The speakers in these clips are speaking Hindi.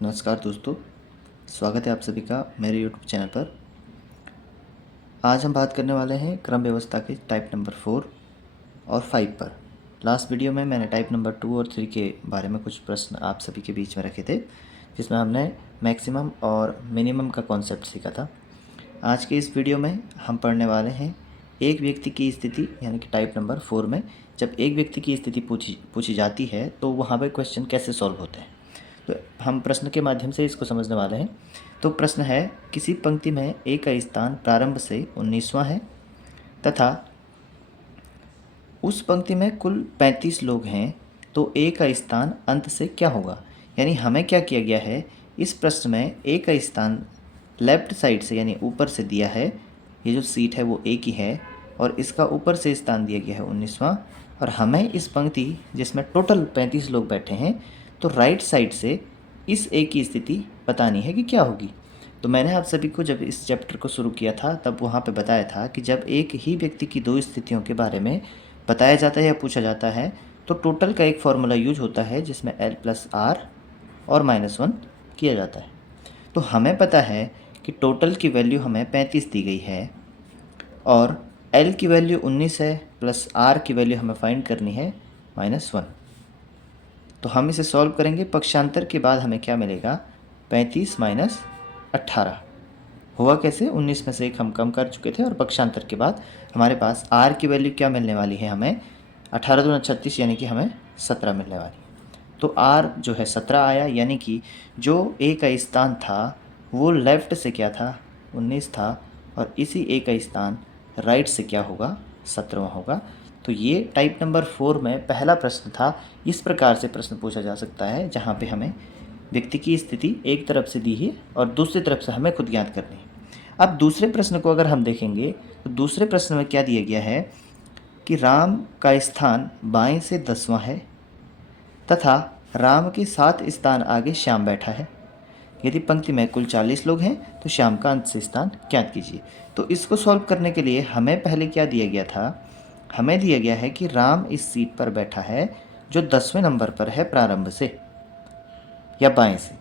नमस्कार दोस्तों, स्वागत है आप सभी का मेरे यूट्यूब चैनल पर। आज हम बात करने वाले हैं क्रम व्यवस्था के टाइप नंबर 4 और 5 पर। लास्ट वीडियो में मैंने टाइप नंबर 2 और 3 के बारे में कुछ प्रश्न आप सभी के बीच में रखे थे, जिसमें हमने मैक्सिमम और मिनिमम का कॉन्सेप्ट सीखा था। आज के इस वीडियो में हम पढ़ने वाले हैं एक व्यक्ति की स्थिति, यानी कि टाइप नंबर 4 में जब एक व्यक्ति की स्थिति पूछी जाती है तो वहाँ पर क्वेश्चन कैसे सॉल्व होते हैं। तो हम प्रश्न के माध्यम से इसको समझने वाले हैं। तो प्रश्न है, किसी पंक्ति में ए का स्थान प्रारंभ से 19वां है तथा उस पंक्ति में कुल 35 लोग हैं, तो ए का स्थान अंत से क्या होगा। यानी हमें क्या किया गया है, इस प्रश्न में ए का स्थान लेफ्ट साइड से यानी ऊपर से दिया है। ये जो सीट है वो ए की है और इसका ऊपर से स्थान दिया गया है 19वां। और हमें इस पंक्ति जिसमें टोटल 35 लोग बैठे हैं, तो राइट साइड से इस ए की स्थिति बतानी है कि क्या होगी। तो मैंने आप सभी को जब इस चैप्टर को शुरू किया था तब वहाँ पे बताया था कि जब एक ही व्यक्ति की दो स्थितियों के बारे में बताया जाता है या पूछा जाता है तो टोटल का एक फॉर्मूला यूज होता है जिसमें L+R और -1 किया जाता है। तो हमें पता है कि टोटल की वैल्यू हमें 35 दी गई है और L की वैल्यू 19 है प्लस R की वैल्यू हमें फाइंड करनी है -1। तो हम इसे सॉल्व करेंगे। पक्षांतर के बाद हमें क्या मिलेगा, 35 - 18। हुआ कैसे, 19 में से एक हम कम कर चुके थे और पक्षांतर के बाद हमारे पास R की वैल्यू क्या मिलने वाली है, हमें 18 दूना 36 यानी कि हमें 17 मिलने वाली है। तो R जो है 17 आया, यानी कि जो A का स्थान था वो लेफ़्ट से क्या था, 19 था और इसी A का स्थान राइट से क्या होगा, 17वां होगा। तो ये टाइप नंबर 4 में पहला प्रश्न था। इस प्रकार से प्रश्न पूछा जा सकता है जहाँ पे हमें व्यक्ति की स्थिति एक तरफ से दी है और दूसरी तरफ से हमें खुद ज्ञात करनी है। अब दूसरे प्रश्न को अगर हम देखेंगे तो दूसरे प्रश्न में क्या दिया गया है कि राम का स्थान बाएं से 10वां है तथा राम के 7 स्थान आगे श्याम बैठा है। यदि पंक्ति में कुल 40 लोग हैं तो श्याम का अंत से स्थान ज्ञात कीजिए। तो इसको सॉल्व करने के लिए हमें पहले क्या दिया गया था, हमें दिया गया है कि राम इस सीट पर बैठा है जो 10वें नंबर पर है प्रारंभ से या बाएं से,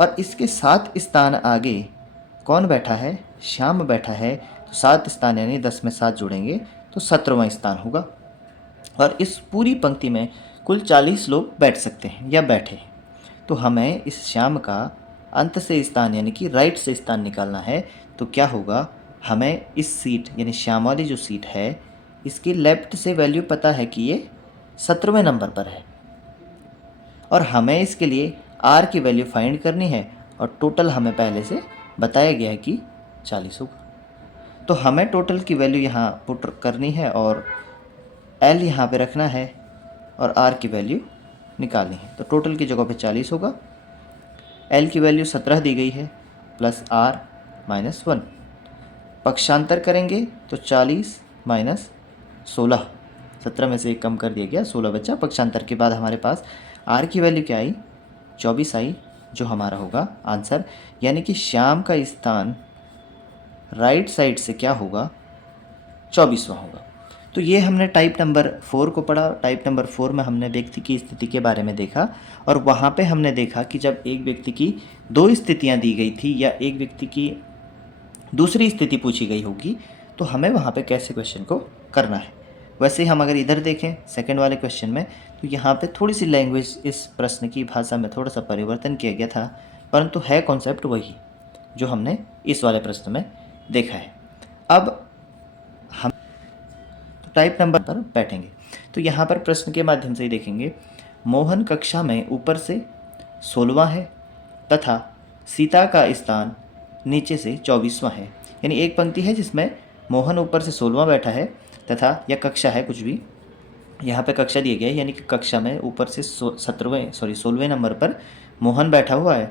और इसके 7 स्थान आगे कौन बैठा है, श्याम बैठा है। तो 7 स्थान यानी 10 में 7 जोड़ेंगे तो 17वां स्थान होगा। और इस पूरी पंक्ति में कुल 40 लोग बैठ सकते हैं या बैठे हैं। तो हमें इस श्याम का अंत से स्थान यानी कि राइट से स्थान निकालना है। तो क्या होगा, हमें इस सीट यानी श्याम वाली जो सीट है इसकी लेफ्ट से वैल्यू पता है कि ये 17वें नंबर पर है और हमें इसके लिए R की वैल्यू फाइंड करनी है और टोटल हमें पहले से बताया गया है कि 40 होगा। तो हमें टोटल की वैल्यू यहाँ पुट करनी है और L यहाँ पे रखना है और R की वैल्यू निकालनी है। तो टोटल की जगह पे 40 होगा। L की वैल्यू 17 दी गई है प्लस R -1। पक्षांतर करेंगे तो 40 - 16, 17 में से एक कम कर दिया गया, 16 बचा। पक्षांतर के बाद हमारे पास R की वैल्यू क्या आई, 24 आई, जो हमारा होगा आंसर। यानी कि श्याम का स्थान राइट साइड से क्या होगा, 24वां होगा। तो ये हमने टाइप नंबर 4 को पढ़ा। टाइप नंबर 4 में हमने व्यक्ति की स्थिति के बारे में देखा और वहाँ पे हमने देखा कि जब एक व्यक्ति की दो स्थितियाँ दी गई थी या एक व्यक्ति की दूसरी स्थिति पूछी गई होगी तो हमें वहाँ पे कैसे क्वेश्चन को करना है। वैसे हम अगर इधर देखें सेकंड वाले क्वेश्चन में तो यहाँ पे थोड़ी सी लैंग्वेज, इस प्रश्न की भाषा में थोड़ा सा परिवर्तन किया गया था, परंतु है कॉन्सेप्ट वही जो हमने इस वाले प्रश्न में देखा है। अब हम तो टाइप नंबर पर बैठेंगे। तो यहाँ पर प्रश्न के माध्यम से ही देखेंगे, मोहन कक्षा में ऊपर से 16वां है तथा सीता का स्थान नीचे से 24वां है। यानी एक पंक्ति है जिसमें मोहन ऊपर से 16वां बैठा है तथा या कक्षा है कुछ भी, यहाँ पे कक्षा दिए गए, यानी कि कक्षा में ऊपर से 16वें नंबर पर मोहन बैठा हुआ है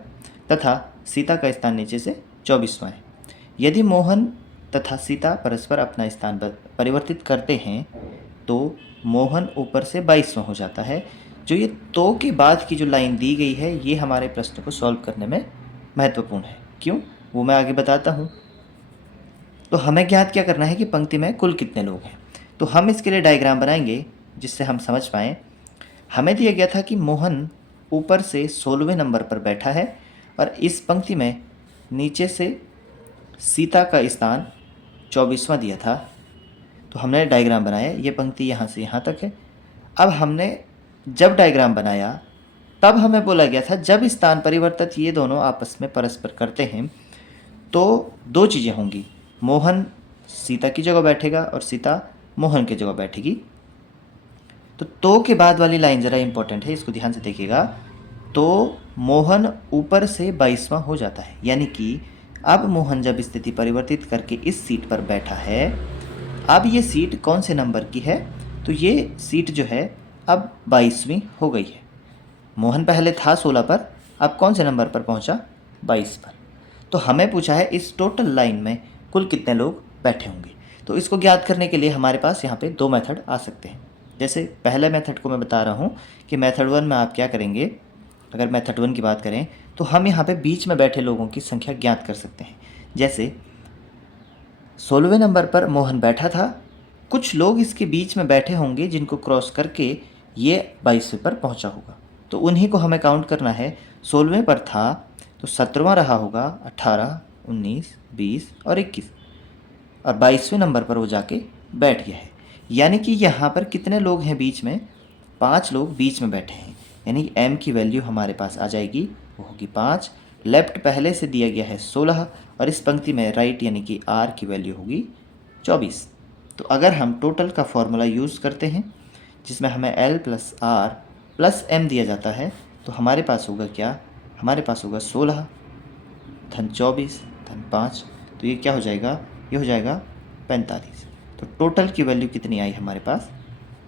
तथा सीता का स्थान नीचे से 24वां है। यदि मोहन तथा सीता परस्पर अपना स्थान परिवर्तित करते हैं तो मोहन ऊपर से 22वां हो जाता है। जो ये तो के बाद की जो लाइन दी गई है ये हमारे प्रश्न को सॉल्व करने में महत्वपूर्ण है। क्यों, वो मैं आगे बताता हूँ। तो हमें ज्ञात क्या करना है कि पंक्ति में कुल कितने लोग हैं। तो हम इसके लिए डायग्राम बनाएंगे जिससे हम समझ पाएँ। हमें दिया गया था कि मोहन ऊपर से 16वें नंबर पर बैठा है और इस पंक्ति में नीचे से सीता का स्थान 24वां दिया था। तो हमने डायग्राम बनाया, ये पंक्ति यहाँ से यहाँ तक है। अब हमने जब डायग्राम बनाया तब हमें बोला गया था जब स्थान परिवर्तित ये दोनों आपस में परस्पर करते हैं तो दो चीज़ें होंगी, मोहन सीता की जगह बैठेगा और सीता मोहन की जगह बैठेगी। तो के बाद वाली लाइन ज़रा इंपॉर्टेंट है, इसको ध्यान से देखिएगा। तो मोहन ऊपर से 22वां हो जाता है, यानी कि अब मोहन जब स्थिति परिवर्तित करके इस सीट पर बैठा है, अब ये सीट कौन से नंबर की है, तो ये सीट जो है अब 22वीं हो गई है। मोहन पहले था 16 पर, अब कौन से नंबर पर पहुंचा, 22 पर। तो हमें पूछा है इस टोटल लाइन में कुल कितने लोग बैठे होंगे। तो इसको ज्ञात करने के लिए हमारे पास यहाँ पे दो मेथड आ सकते हैं। जैसे पहले मेथड को मैं बता रहा हूँ कि मेथड 1 में आप क्या करेंगे, अगर मेथड 1 की बात करें तो हम यहाँ पे बीच में बैठे लोगों की संख्या ज्ञात कर सकते हैं। जैसे 16वें नंबर पर मोहन बैठा था, कुछ लोग इसके बीच में बैठे होंगे जिनको क्रॉस करके ये 22वें पर पहुँचा होगा, तो उन्हीं को हमें काउंट करना है। 16वें पर था तो 17वां रहा होगा, 18, 19, 20 और 21, और 22वें नंबर पर वो जाके बैठ गया है। यानी कि यहाँ पर कितने लोग हैं बीच में, 5 लोग बीच में बैठे हैं। यानी एम की वैल्यू हमारे पास आ जाएगी, वो होगी 5। लेफ्ट पहले से दिया गया है 16 और इस पंक्ति में राइट यानी कि आर की वैल्यू होगी 24। तो अगर हम टोटल का फॉर्मूला यूज़ करते हैं जिसमें हमें L plus R plus M दिया जाता है, तो हमारे पास होगा क्या, हमारे पास होगा 16 धन 24 धन 5, तो ये क्या हो जाएगा, ये हो जाएगा 45। तो टोटल की वैल्यू कितनी आई हमारे पास,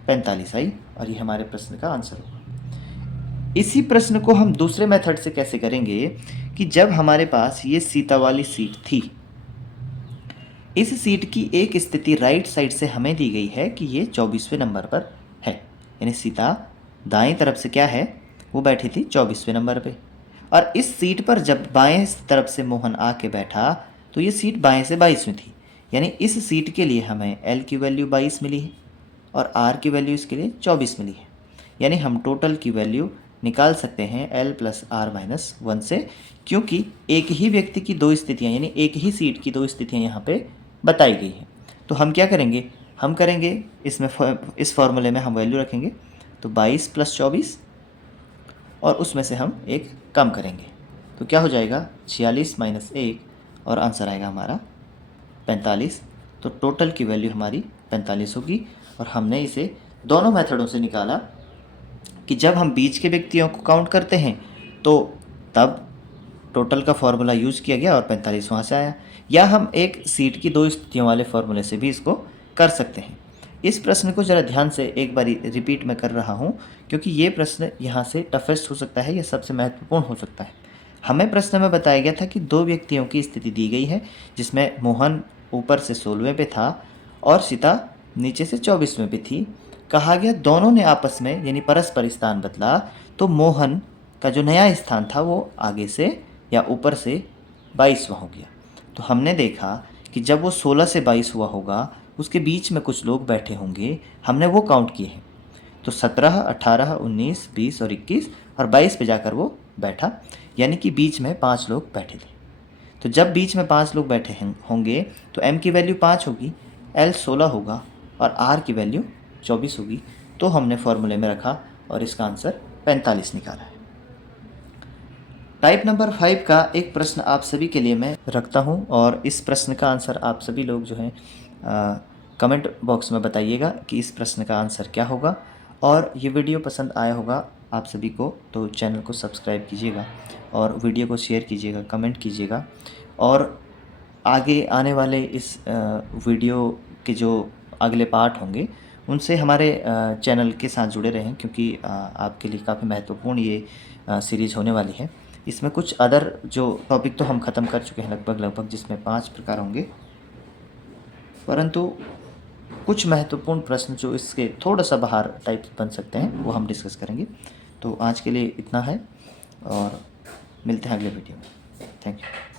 45 आई, और ये हमारे प्रश्न का आंसर होगा। इसी प्रश्न को हम दूसरे मेथड से कैसे करेंगे कि जब हमारे पास ये सीता वाली सीट थी, इस सीट की एक स्थिति राइट साइड से हमें दी गई है कि ये 24वें नंबर पर है, यानी सीता दाएं तरफ से क्या है, वो बैठी थी 24वें नंबर पे। और इस सीट पर जब बाएं तरफ से मोहन आके बैठा तो ये सीट बाएं से 22 थी, यानी इस सीट के लिए हमें एल की वैल्यू 22 मिली है और आर की वैल्यू इसके लिए 24 मिली है। यानी हम टोटल की वैल्यू निकाल सकते हैं एल प्लस आर माइनस 1 से, क्योंकि एक ही व्यक्ति की दो स्थितियाँ यानी एक ही सीट की दो स्थितियाँ यहाँ पे बताई गई हैं। तो हम क्या करेंगे, हम करेंगे इसमें इस फॉर्मूले में हम वैल्यू रखेंगे, तो 22 प्लस 24 और उसमें से हम एक कम करेंगे, तो क्या हो जाएगा 46 माइनस 1 और आंसर आएगा हमारा 45। तो टोटल की वैल्यू हमारी 45 होगी। और हमने इसे दोनों मेथडों से निकाला कि जब हम बीच के व्यक्तियों को काउंट करते हैं तो तब टोटल का फॉर्मूला यूज़ किया गया और 45 वहाँ से आया, या हम एक सीट की दो स्थितियों वाले फॉर्मूले से भी इसको कर सकते हैं। इस प्रश्न को ज़रा ध्यान से एक बार रिपीट मैं कर रहा हूँ क्योंकि ये प्रश्न यहाँ से टफेस्ट हो सकता है, यह सबसे महत्वपूर्ण हो सकता है। हमें प्रश्न में बताया गया था कि दो व्यक्तियों की स्थिति दी गई है जिसमें मोहन ऊपर से 16वें पे था और सीता नीचे से 24वें पे थी। कहा गया दोनों ने आपस में यानी परस्पर स्थान बदला, तो मोहन का जो नया स्थान था वो आगे से या ऊपर से 22वां हो गया। तो हमने देखा कि जब वो 16 से 22 हुआ होगा उसके बीच में कुछ लोग बैठे होंगे, हमने वो काउंट किए हैं। तो 17, 18, 19, 20 और 21 और 22 पे जाकर वो बैठा, यानी कि बीच में 5 लोग बैठे थे। तो जब बीच में 5 लोग बैठे होंगे तो m की वैल्यू 5 होगी, l 16 होगा और r की वैल्यू 24 होगी। तो हमने फॉर्मूले में रखा और इसका आंसर 45 निकाला है। टाइप नंबर 5 का एक प्रश्न आप सभी के लिए मैं रखता हूं और इस प्रश्न का आंसर आप सभी लोग जो हैं कमेंट बॉक्स में बताइएगा कि इस प्रश्न का आंसर क्या होगा। और ये वीडियो पसंद आया होगा आप सभी को तो चैनल को सब्सक्राइब कीजिएगा और वीडियो को शेयर कीजिएगा, कमेंट कीजिएगा। और आगे आने वाले इस वीडियो के जो अगले पार्ट होंगे उनसे हमारे चैनल के साथ जुड़े रहें, क्योंकि आपके लिए काफ़ी महत्वपूर्ण ये सीरीज़ होने वाली है। इसमें कुछ अदर जो टॉपिक तो हम ख़त्म कर चुके हैं लगभग, जिसमें 5 प्रकार होंगे, परंतु कुछ महत्वपूर्ण प्रश्न जो इसके थोड़ा सा बाहर टाइप बन सकते हैं वो हम डिस्कस करेंगे। तो आज के लिए इतना है और मिलते हैं अगले वीडियो में। Thank you.